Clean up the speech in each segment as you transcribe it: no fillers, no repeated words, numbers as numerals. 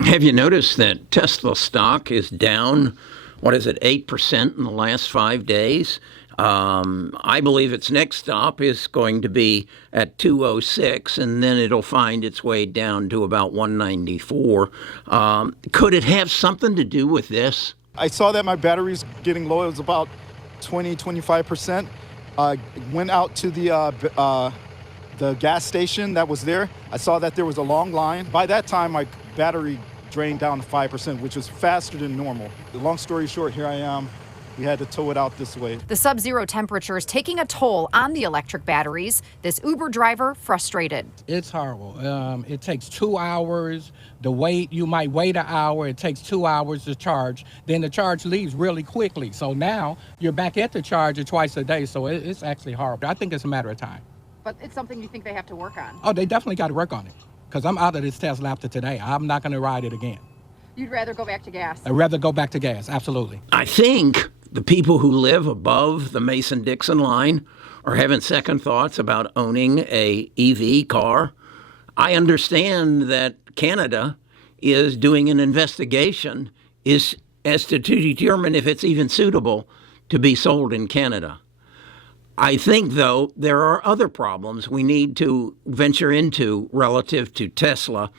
Have you noticed that Tesla stock is down, what is it, 8% in the last 5 days? I believe its next stop is going to be at 206, and then it'll find its way down to about 194. Could it have something to do with this? I saw that my battery's getting low. It was about 25%. Went out to the gas station that was there. I saw that there was a long line. By that time, my battery drained down to 5%, which was faster than normal. Long story short, here I am. We had to tow it out this way. The sub-zero temperatures taking a toll on the electric batteries. This Uber driver frustrated. It's horrible. It takes 2 hours. You might wait an hour. It takes 2 hours to charge. Then the charge leaves really quickly. So now you're back at the charger twice a day. So it's actually horrible. I think it's a matter of time. But it's something you think they have to work on? Oh, they definitely got to work on it. Because I'm out of this Tesla after today. I'm not going to ride it again. You'd rather go back to gas? I'd rather go back to gas, absolutely. I think the people who live above the Mason-Dixon line are having second thoughts about owning a EV car. I understand that Canada is doing an investigation as to determine if it's even suitable to be sold in Canada. I think, though, there are other problems we need to venture into relative to Tesla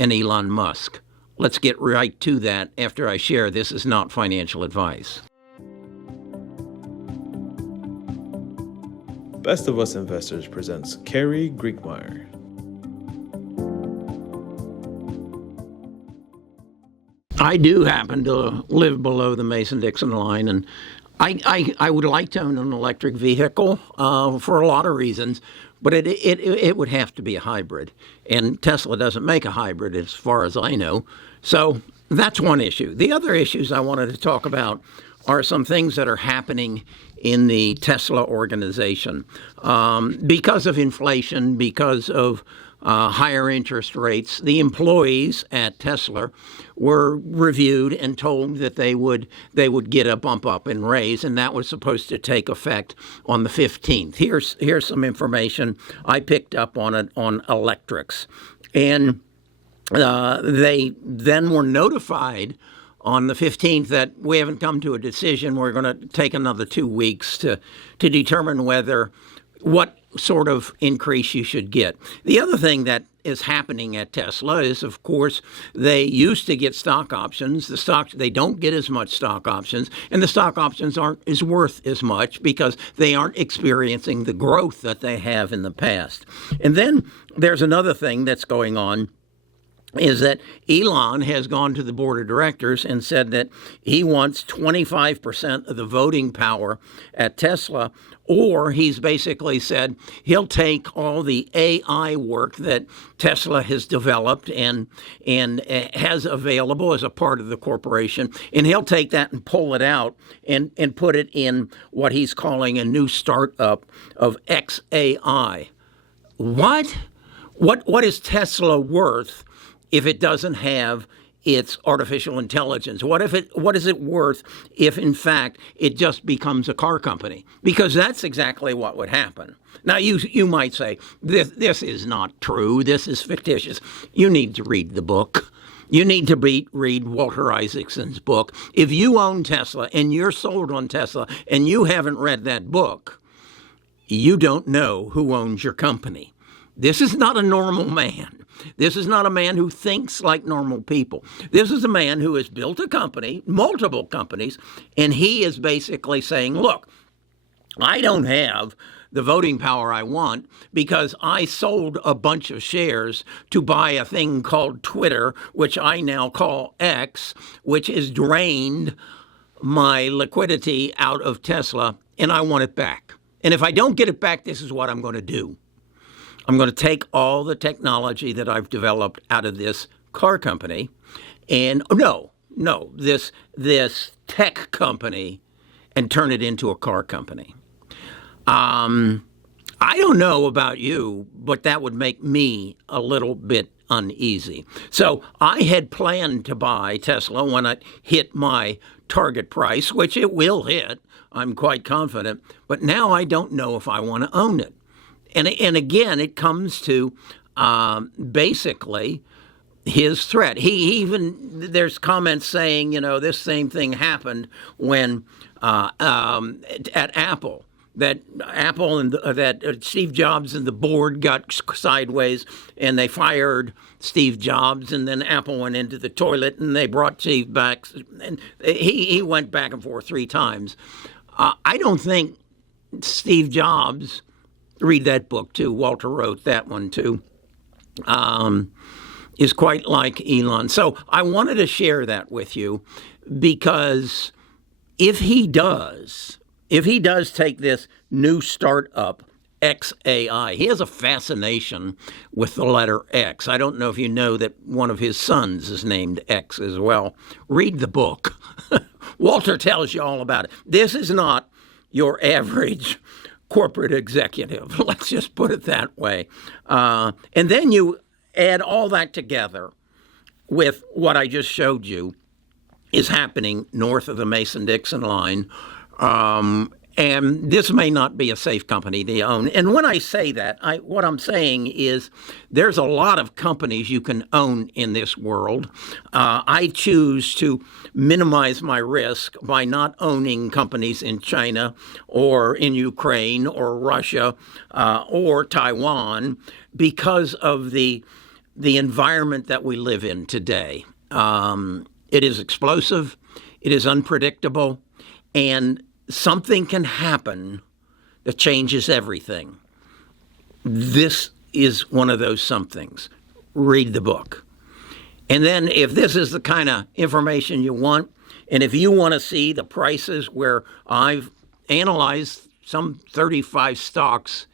and Elon Musk. Let's get right to that after I share This Is Not Financial Advice. Best of Us Investors presents Kerry Griegmeyer. I do happen to live below the Mason-Dixon line, and I would like to own an electric vehicle for a lot of reasons, but it would have to be a hybrid. And Tesla doesn't make a hybrid as far as I know. So that's one issue. The other issues I wanted to talk about are some things that are happening in the Tesla organization because of inflation, because of higher interest rates. The employees at Tesla were reviewed and told that they would get a bump up in raise, and that was supposed to take effect on the 15th. Here's some information I picked up on it on electrics, and they then were notified on the 15th that we haven't come to a decision. We're going to take another 2 weeks to determine what sort of increase you should get. The other thing that is happening at Tesla is, of course, they used to get stock options. They don't get as much stock options, and the stock options aren't as worth as much because they aren't experiencing the growth that they have in the past. And then there's another thing that's going on, is that Elon has gone to the board of directors and said that he wants 25% of the voting power at Tesla, or he's basically said he'll take all the AI work that Tesla has developed and has available as a part of the corporation, and he'll take that and pull it out and put it in what he's calling a new startup of XAI. What is Tesla worth if it doesn't have its artificial intelligence? What is it worth if, in fact, it just becomes a car company? Because that's exactly what would happen. Now, you might say, this is not true. This is fictitious. You need to read the book. You need to read Walter Isaacson's book. If you own Tesla and you're sold on Tesla and you haven't read that book, you don't know who owns your company. This is not a normal man. This is not a man who thinks like normal people. This is a man who has built a company, multiple companies, and he is basically saying, look, I don't have the voting power I want because I sold a bunch of shares to buy a thing called Twitter, which I now call X, which has drained my liquidity out of Tesla, and I want it back. And if I don't get it back, this is what I'm going to do. I'm going to take all the technology that I've developed out of this car company and this tech company and turn it into a car company. I don't know about you, but that would make me a little bit uneasy. So I had planned to buy Tesla when it hit my target price, which it will hit. I'm quite confident. But now I don't know if I want to own it. And again, it comes to basically, his threat. He even there's comments saying, this same thing happened when at Apple. That Apple and that Steve Jobs and the board got sideways, and they fired Steve Jobs, and then Apple went into the toilet, and they brought Steve back, and he went back and forth 3 times. I don't think Steve Jobs, read that book too. Walter wrote that one too. Is quite like Elon. So I wanted to share that with you because if he does take this new startup, XAI, he has a fascination with the letter X. I don't know if you know that one of his sons is named X as well. Read the book. Walter tells you all about it. This is not your average corporate executive. Let's just put it that way. And then you add all that together with what I just showed you is happening north of the Mason-Dixon line. And this may not be a safe company to own. And when I say that, what I'm saying is there's a lot of companies you can own in this world. I choose to minimize my risk by not owning companies in China or in Ukraine or Russia or Taiwan because of the environment that we live in today. It is explosive, it is unpredictable, and something can happen that changes everything. This is one of those somethings. Read the book. And then if this is the kind of information you want, and if you want to see the prices where I've analyzed some 35 stocks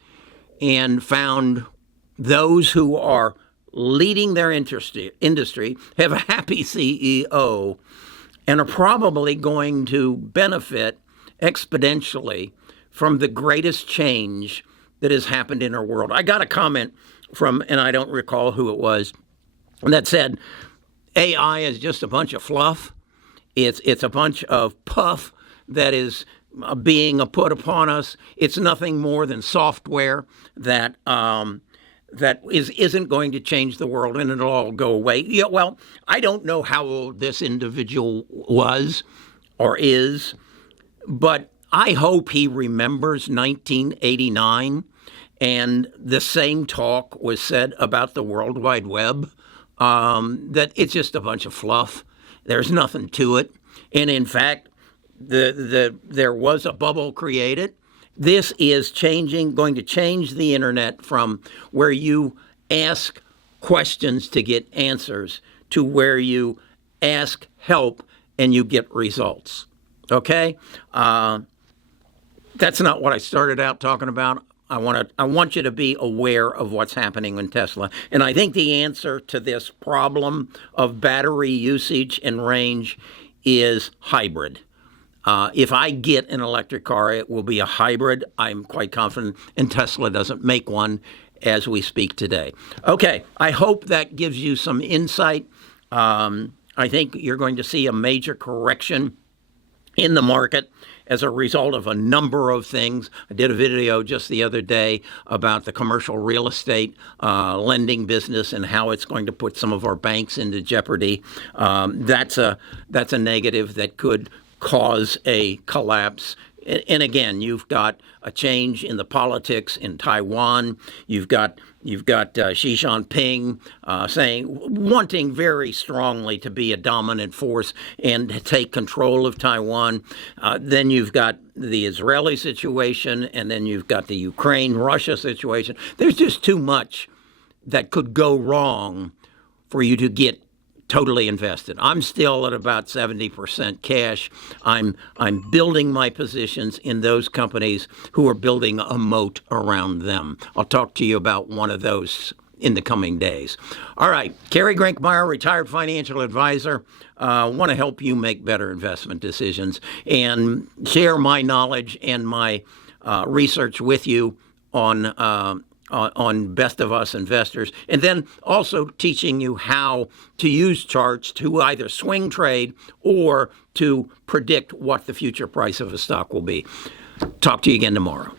and found those who are leading their industry, have a happy CEO, and are probably going to benefit exponentially from the greatest change that has happened in our world. I got a comment from, and I don't recall who it was, that said, AI is just a bunch of fluff. It's a bunch of puff that is being put upon us. It's nothing more than software that isn't going to change the world, and it'll all go away. Yeah, well, I don't know how old this individual was or is, but I hope he remembers 1989, and the same talk was said about the World Wide Web, that it's just a bunch of fluff. There's nothing to it. And in fact, there was a bubble created. This is going to change the internet from where you ask questions to get answers to where you ask help and you get results. Okay? That's not what I started out talking about. I want you to be aware of what's happening in Tesla. And I think the answer to this problem of battery usage and range is hybrid. If I get an electric car, it will be a hybrid. I'm quite confident, and Tesla doesn't make one as we speak today. Okay, I hope that gives you some insight. I think you're going to see a major correction in the market as a result of a number of things. I did a video just the other day about the commercial real estate lending business and how it's going to put some of our banks into jeopardy. That's a negative that could cause a collapse. And again, you've got a change in the politics in Taiwan. You've got Xi Jinping wanting very strongly to be a dominant force and take control of Taiwan. Then you've got the Israeli situation, and then you've got the Ukraine-Russia situation. There's just too much that could go wrong for you to get totally invested. I'm still at about 70% cash. I'm building my positions in those companies who are building a moat around them. I'll talk to you about one of those in the coming days. All right, Kerry Grinkmeyer, retired financial advisor. Want to help you make better investment decisions and share my knowledge and my research with you on Best of Us Investors, and then also teaching you how to use charts to either swing trade or to predict what the future price of a stock will be. Talk to you again tomorrow.